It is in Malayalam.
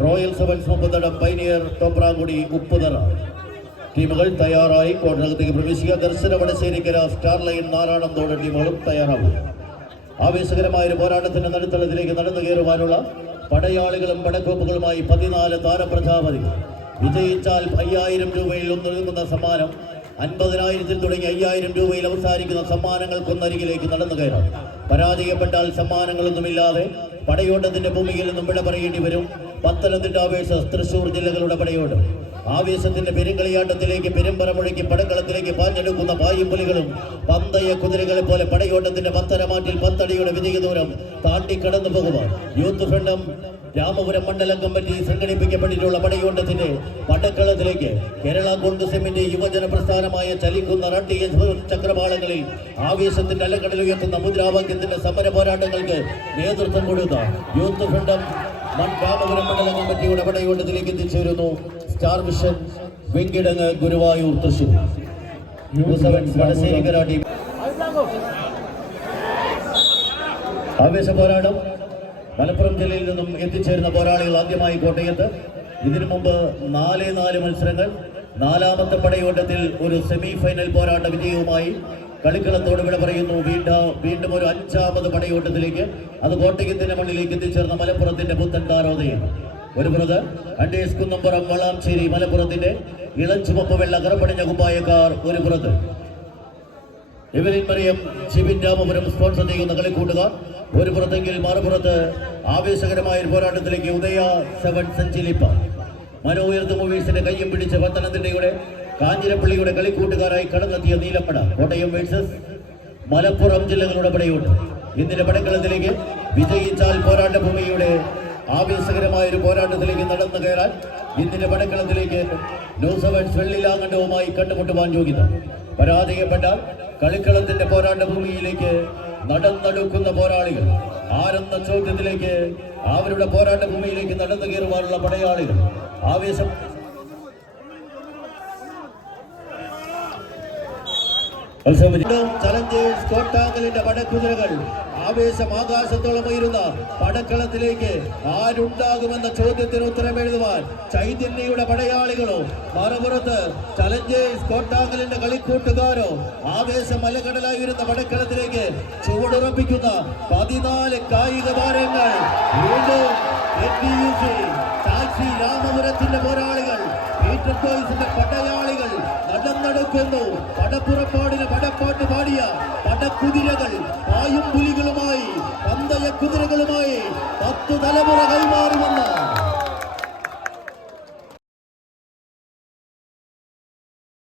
റോയൽ സെവൻസ് മുപ്പത്തട പൈനിയർ തോപ്രാങ്കുടി ഉപ്പുതറ. ടീമുകൾ തയ്യാറായി കോട്ടകത്തേക്ക് പ്രവേശിക്കുക. ദർശന വടശ്ശേരിക്കര സ്റ്റാർലൈൻ നാരായണന്തോട് ടീമുകളും തയ്യാറാവും. ആവേശകരമായ ഒരു പോരാട്ടത്തിന്റെ നടുത്തളത്തിലേക്ക് നടന്നു കയറുവാനുള്ള പടയാളികളും പടക്കോപ്പുകളുമായി പതിനാല് താരപ്രജാപതികൾ വിജയിച്ചാൽ അയ്യായിരം രൂപയിൽ ഒന്നൊഴുകുന്ന സമ്മാനം അൻപതിനായിരത്തിൽ തുടങ്ങി അയ്യായിരം രൂപയിൽ അവസാനിക്കുന്ന സമ്മാനങ്ങൾക്കൊന്നരികിലേക്ക് നടന്നു കയറാം. പരാജയപ്പെട്ടാൽ സമ്മാനങ്ങളൊന്നുമില്ലാതെ പടയോട്ടത്തിന്റെ ഭൂമിയിൽ നിന്നും വിട പറയേണ്ടി വരും. പത്തനംതിട്ട ആവേശം തൃശൂർ ജില്ലകളുടെ പടയോട് ആവേശത്തിന്റെ പെരുങ്കളിയാട്ടത്തിലേക്ക് പെരുമ്പറ മുഴക്കി പടക്കളത്തിലേക്ക് പാഞ്ഞെടുക്കുന്ന പായുമ്പുലികളും പന്തയ കുതിരകളെ പോലെ പടയോട്ടത്തിന്റെ പത്തരമാറ്റിൽ പത്തടിയുടെ വിജയ ദൂരം താണ്ടി കടന്നു പോകുവാൻ. യൂത്ത് ഫ്രണ്ടും രാമപുരം മണ്ഡലം കമ്മിറ്റി സംഘടിപ്പിക്കപ്പെട്ടിട്ടുള്ള പടയോട്ടത്തിന്റെ പടക്കളത്തിലേക്ക് കേരള കോൺഗ്രസിന്റെ യുവജന പ്രസ്ഥാനമായ ചലിക്കുന്ന റട്ടിയ ചക്രവാളങ്ങളിൽ ആവേശത്തിന്റെ അലക്കടൽ ഉയർത്തുന്ന മുദ്രാവാക്യത്തിന്റെ സമര പോരാട്ടങ്ങൾക്ക് നേതൃത്വം കൊടുത്ത യൂത്ത് ഫ്രണ്ടം രാമപുരം മണ്ഡലം കമ്മിറ്റിയുടെ പടയോട്ടത്തിലേക്ക് എത്തിച്ചേരുന്നു. Star mission Venkitangu Guruvayur Thrissur. ആവേശ പോരാട്ടം മലപ്പുറം ജില്ലയിൽ നിന്നും എത്തിച്ചേരുന്ന പോരാളികൾ ആദ്യമായി കോട്ടയത്ത് ഇതിനു മുമ്പ് നാല് നാല് മത്സരങ്ങൾ. നാലാമത്തെ പടയോട്ടത്തിൽ ഒരു സെമി ഫൈനൽ പോരാട്ട വിജയവുമായി കളിക്കളത്തോട് വിട പറയുന്നു. വീണ്ടും വീണ്ടും ഒരു അഞ്ചാമത് പടയോട്ടത്തിലേക്ക് അത് കോട്ടയത്തിന്റെ മണ്ണിലേക്ക് എത്തിച്ചേർന്ന മലപ്പുറത്തിന്റെ പുത്തൻ താരോദയാണ് ഒരു പുറത്ത് അണ്ടേസ് കുന്നമ്പുറം വളാംശേരി മലപ്പുറത്തിന്റെ ഇളച്ചുമപ്പ് വെള്ള കറപ്പടിഞ്ഞ കുപ്പായക്കാർ. ഒരു പുറത്ത് എവരിൻ മറിയം ജിബിൻ രാമപുരം സ്പോൺസർ ചെയ്യുന്ന കളിക്കൂട്ടുകാർ. ഒരു പുറത്തെങ്കിൽ മറുപുറത്ത് ആവേശകരമായ ഒരു പോരാട്ടത്തിലേക്ക് ഉദയ സെവൻ സഞ്ചിലിപ്പ മനോ ഉയർത്ത് മൂവീസിന്റെ കയ്യും പിടിച്ച് പത്തനംതിട്ടയുടെ കാഞ്ഞിരപ്പള്ളിയുടെ കളിക്കൂട്ടുകാരായി കടന്നെത്തിയ നീലപ്പട. കോട്ടയം വേഴ്സസ് മലപ്പുറം ജില്ലകളുടെ പടയുണ്ട് ഇന്നിന്റെ പടക്കളത്തിലേക്ക് വിജയിച്ചാൽ പോരാട്ട ഭൂമിയുടെ ആവേശകരമായ ഒരു പോരാട്ടത്തിലേക്ക് നടന്നു കയറാൻ ഇന്നിന്റെ പടക്കളത്തിലേക്ക് ന്യൂസവൻസ് വെള്ളിലാങ്കണ്ടവുമായി കണ്ടുമുട്ടുവാൻ യോഗ്യത. പരാജയപ്പെട്ടാൽ കളിക്കളത്തിന്റെ പോരാട്ട ഭൂമിയിലേക്ക് നടന്നെടുക്കുന്ന പോരാളികൾ. ആരെന്ന ചോദ്യത്തിലേക്ക് അവരുടെ പോരാട്ട ഭൂമിയിലേക്ക് നടന്നു കയറുവാനുള്ള പടയാളികൾ. ആവേശം. കോട്ടാങ്കലിന്റെ പടക്കുതിരകൾ. ആവേശം ആകാശത്തോളം ഉയരുന്ന പടക്കളത്തിലേക്ക് ആരുണ്ടാകുമെന്ന ചോദ്യത്തിന് ഉത്തരം എഴുതുവാൻ ചൈതന്യയുടെ പടയാളികളോ മറുപുറത്ത് ചലഞ്ചേഴ്സ് കോട്ടാങ്കലിന്റെ കളിക്കൂട്ടുകാരോ ആവേശം മലകടലായി വരുന്ന പടക്കളത്തിലേക്ക് ചുവടുറപ്പിക്കുന്ന പതിനാല് കായിക ടാക്സി രാമപുരത്തിന്റെ പോരാളികൾ പീറ്റർ ടോയ്സിന്റെ പടയാളികൾ നടന്നെടുക്കുന്നു. പടപ്പുറപ്പാടിന് പടപ്പാട്ട് പാടിയ പടക്കുതിരകൾ പായും പുലികളുമായി പന്തയ കുതിരകളുമായി പത്ത് തലമുറ കൈമാറുമെന്ന്